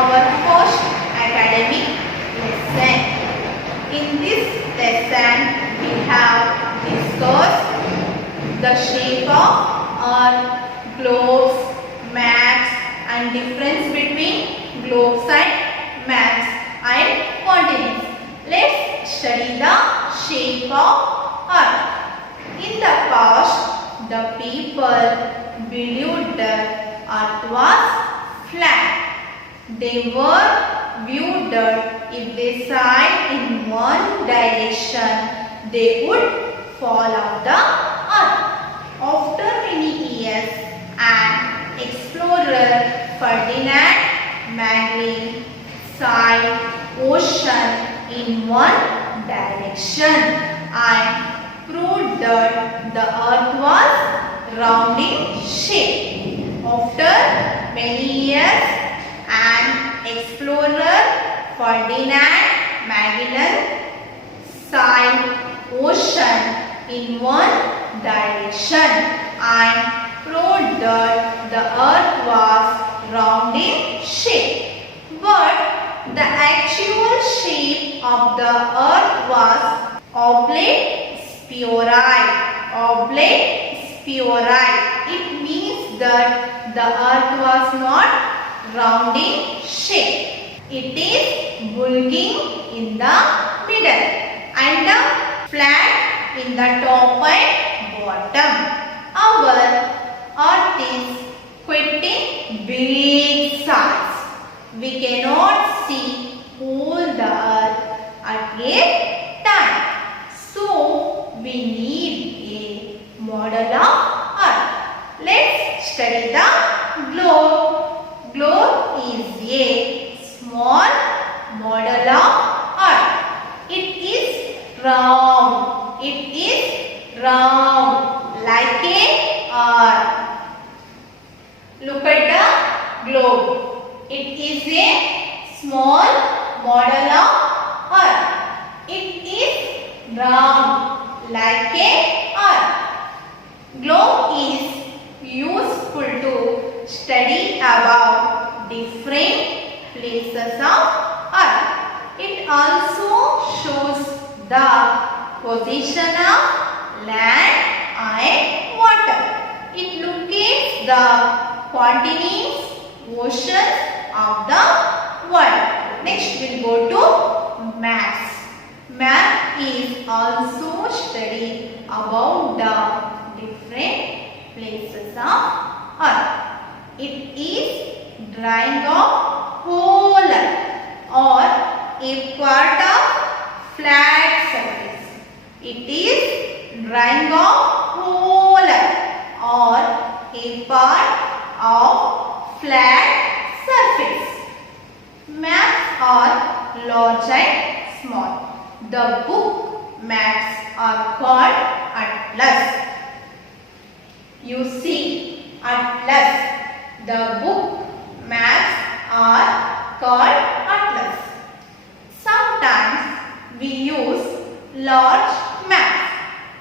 our first academic lesson. In this lesson, we have discussed the shape of earth, globes, maps and difference between globes and maps and continents. Let's study the shape of earth. In the past, the people believed that earth was flat. They were viewed that if they sighed in one direction, they would fall off the earth. After many years, an explorer, Ferdinand Magellan, sighted ocean in one direction and proved that the earth was round in shape. After many years, an explorer, Ferdinand Magellan, sighted ocean in one direction and proved that the earth was round in shape. But the actual shape of the earth was oblate spheroid. Oblate spheroid. It means that the earth was not round in shape. It is bulging in the middle and flat in the top and bottom. Our earth is quite big size. We cannot see whole the earth at a time. So we need a model of earth. Let's study the globe. Globe is a small model of earth. It is round. It is round like a earth. Look at the globe. It is a small model of earth. It is round like a earth. Globe is useful to study about different places of earth. It also shows the position of land and water. It locates the continents, oceans of the world. Next we'll go to maps. Map is also study about the different places of earth. It is drawing of whole earth or a part of flat surface. It is drawing of whole earth or a part of flat surface. Maps are large and small. The book maps are called atlas. You see, atlas. The book maps are called atlas. Sometimes we use large maps.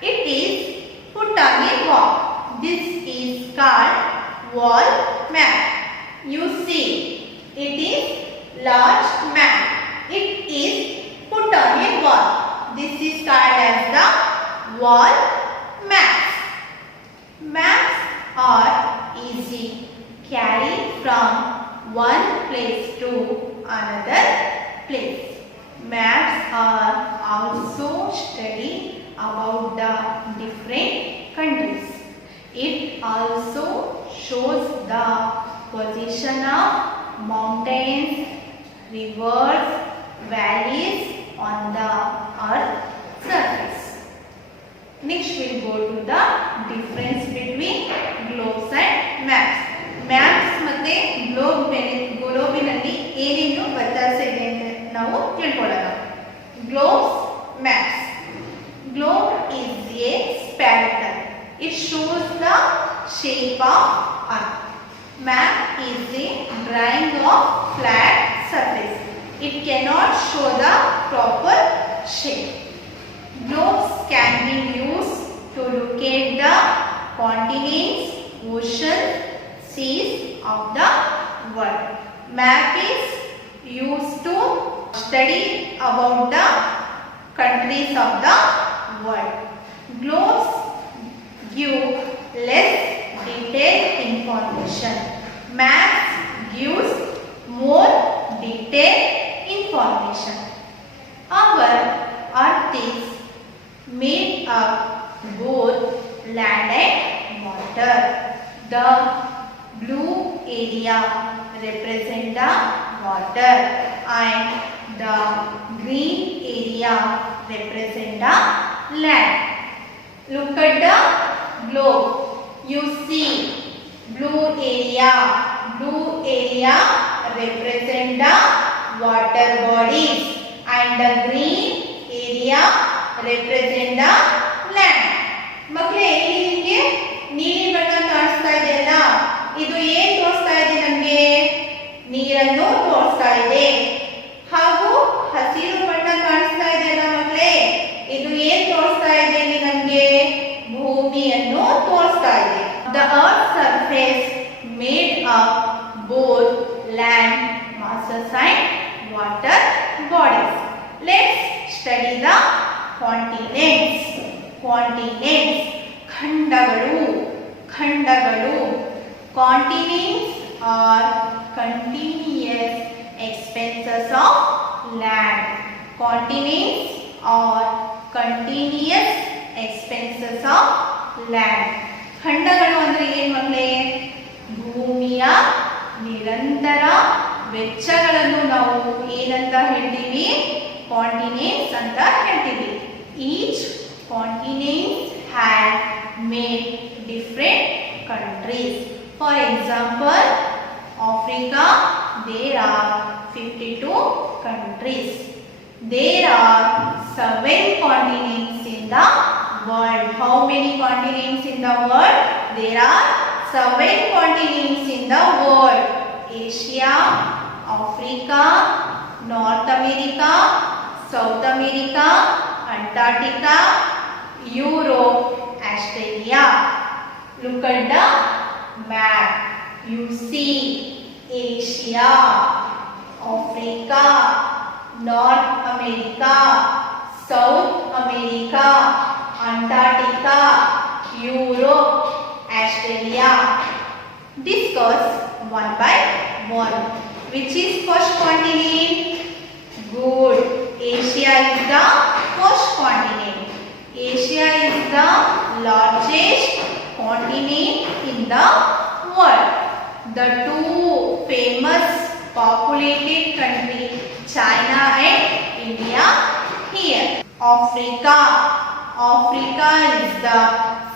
It is put on a wall. This is called wall map. You see, it is large map. It is put on a wall. This is called as the wall maps. Maps are easy. Carry from one place to another place. Maps are also study about the different countries. It also shows the position of mountains, rivers, valleys on the earth surface. Next we will go to the difference between globes and maps. Maps ಮತ್ತೆ ಗ್ಲೋಬಿನಲ್ಲಿ ಏನೇನು ವ್ಯತ್ಯಾಸ ಇದೆ ಅಂತ ನಾವು ತಿಳ್ಕೊಳ್ಳೋಣ. Globes, maps. Globe is a spherical. It shows the shape of earth. Map is a drawing of flat surface. It cannot show the proper shape. Globes can be used to locate the continents, oceans, seas of the world. Map is used to study about the countries of the world. Globes give less detailed information. Maps gives more detailed information. Our earth is made up both land and water. The blue area represent the water and the green area represent the land. Look at the globe. You see blue area represent the water bodies and the green area represent the land. ಮಕ್ಕಳೇ ಇಲ್ಲಿ ನಿಮಗೆ ನೀಲಿ ಬಣ್ಣ ಕಾಣಿಸ್ತಾ ಇದೆಯಲ್ಲ, ಇದು ಏನು ತೋರಿಸ್ತಾ ಇದೆ? ನಮಗೆ ನೀರನ್ನು ತೋರಿಸ್ತಾ ಇದೆ. ಹಾಗೂ ಹಸಿರು ಬಣ್ಣ ಕಾಣಿಸ್ತಾ ಇದೆಯಲ್ಲ ಮಕ್ಕಳೇ, ಇದು ಏನು ತೋರಿಸ್ತಾ ಇದೆ? ಇಲ್ಲಿ ನಮಗೆ ಭೂಮಿಯನ್ನು ತೋರಿಸ್ತಾ ಇದೆ. The earth surface made up both land masses and water bodies. Let's study the continents. ಖಂಡಗಳು. Continents are continuous expanses of land. Continents are continuous expanses of land. ಖಂಡಗಳು ಅಂದ್ರೆ ಏನು ಮಕ್ಕಳೇ? ಭೂಮಿಯ ನಿರಂತರ ವೆಚ್ಚಗಳನ್ನು ನಾವು ಏನಂತ ಹೇಳ್ತೀವಿ? ಕಾಂಟಿನೆಂಟ್ಸ್ ಅಂತ ಹೇಳ್ತೀವಿ. Each continent had made different countries. For example, Africa, there are 52 countries. There are 7 continents in the world. How many continents in the world? There are 7 continents in the world. Asia, Africa, North America, South America, Antarctica, Europe, Australia. Look at the map. You see Asia, Africa, North America, South America, Antarctica, Europe, Australia. Discuss one by one. Which is first continent? Good. Asia is the first continent. Asia is the largest continent in the world. The two famous populated countries, China and India, here. Africa is the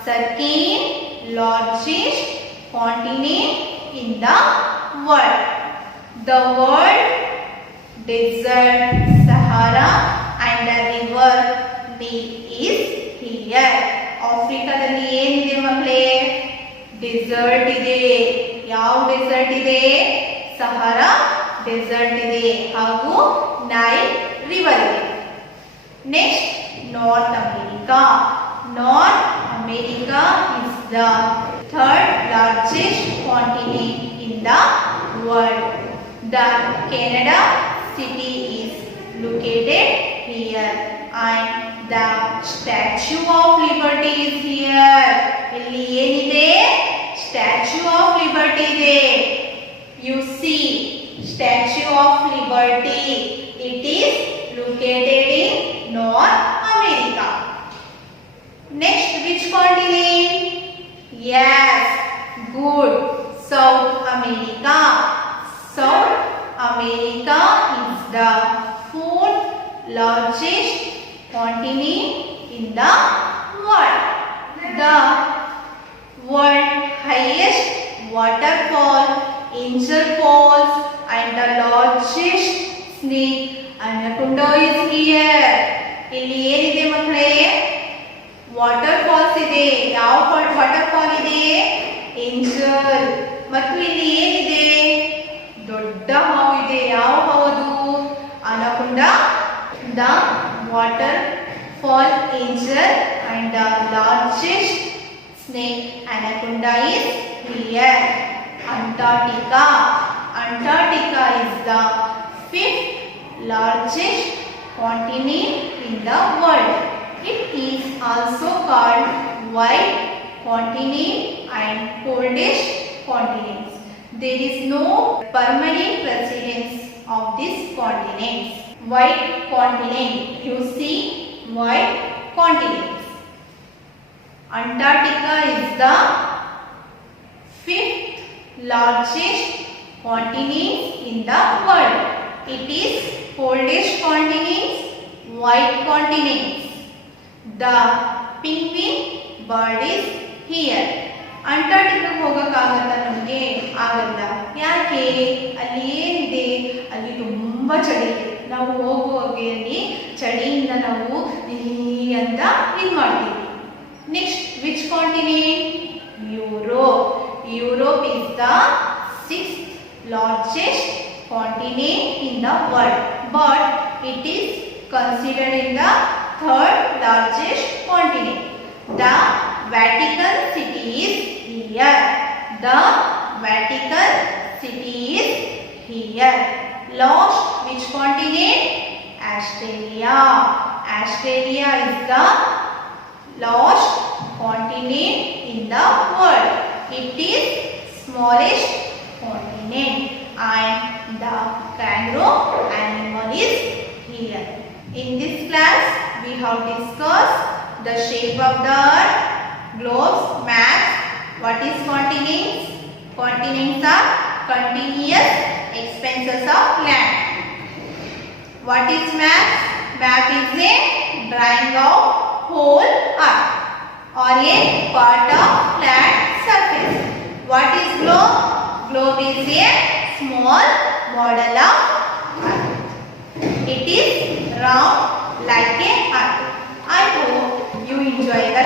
second largest continent in the world. The world desert, Sahara and the river Nile is here. ಆಫ್ರಿಕಾದಲ್ಲಿ ಏನಿದೆ ಮಕ್ಕಳೇ? Dessert ಇದೆ. ಯಾವ dessert ಇದೆ? Sahara desert ಇದೆ ಹಾಗೂ Nile river ಇದೆ. Next north America. North America is the third largest continent in the world. The Canada city is located here and the Statue of Liberty is here. ಇಲ್ಲಿ ಏನಿದೆ? Statue of Liberty ಇದೆ. You see Statue of Liberty. It is located in North America. Next, which continent? Yes, good. South America. South America is the fourth largest continent in the world. The world highest waterfall, Angel Falls, and the largest snake Anaconda is here. ಇಲ್ಲಿ ಏನಿದೆ ಮಕ್ಕಳೇ? Water falls ಇದೆ. ಯಾವ water fall ಇದೆ? Angel. ಮತ್ತು ಇಲ್ಲಿ ಏನಿದೆ? ದೊಡ್ಡ ಹಾವು ಇದೆ. ಯಾವ ಹಾವು ಅದು? Anaconda. The waterfall Angel and the largest snake Anaconda is here. Antarctica. Antarctica is the fifth largest continent in the world. It is also called white continent and coldest continents. There is no permanent residence of these continents. White continent, you see white continents. Antarctica is the fifth largest continent in the world. It is coldest continent, white continent. The penguin bird is here. ಅಂಟಾರ್ಟಿಕಾಗೆ ಹೋಗೋಕ್ಕಾಗತ್ತಾ ನಮಗೆ? ಆಗಲ್ಲ. ಯಾಕೆ? ಅಲ್ಲಿ ಏನಿದೆ? ಅಲ್ಲಿ ತುಂಬ ಚಳಿ ಇದೆ. ನಾವು ಹೋಗುವಾಗೆ ಅಲ್ಲಿ ಚಳಿಯಿಂದ ನಾವು ಅಂತ ಇದು ಮಾಡ್ತೀವಿ. Next which continent? Europe. Europe is the sixth largest continent in the world, but it is considered in the third largest continent. The Vatican City is here. The Vatican City is here. Lost which continent? Australia. Australia is the lost continent in the world. It is smallest continent and the kangaroo animal is here. In this class we have discussed the shape of the earth, globes, maps. What is continents? Continents are continuous expanses of land. What is map? Map is a drawing of whole earth or a part of flat surface. What is globe? Globe is a small model of earth. It is round like a earth. I hope you enjoy the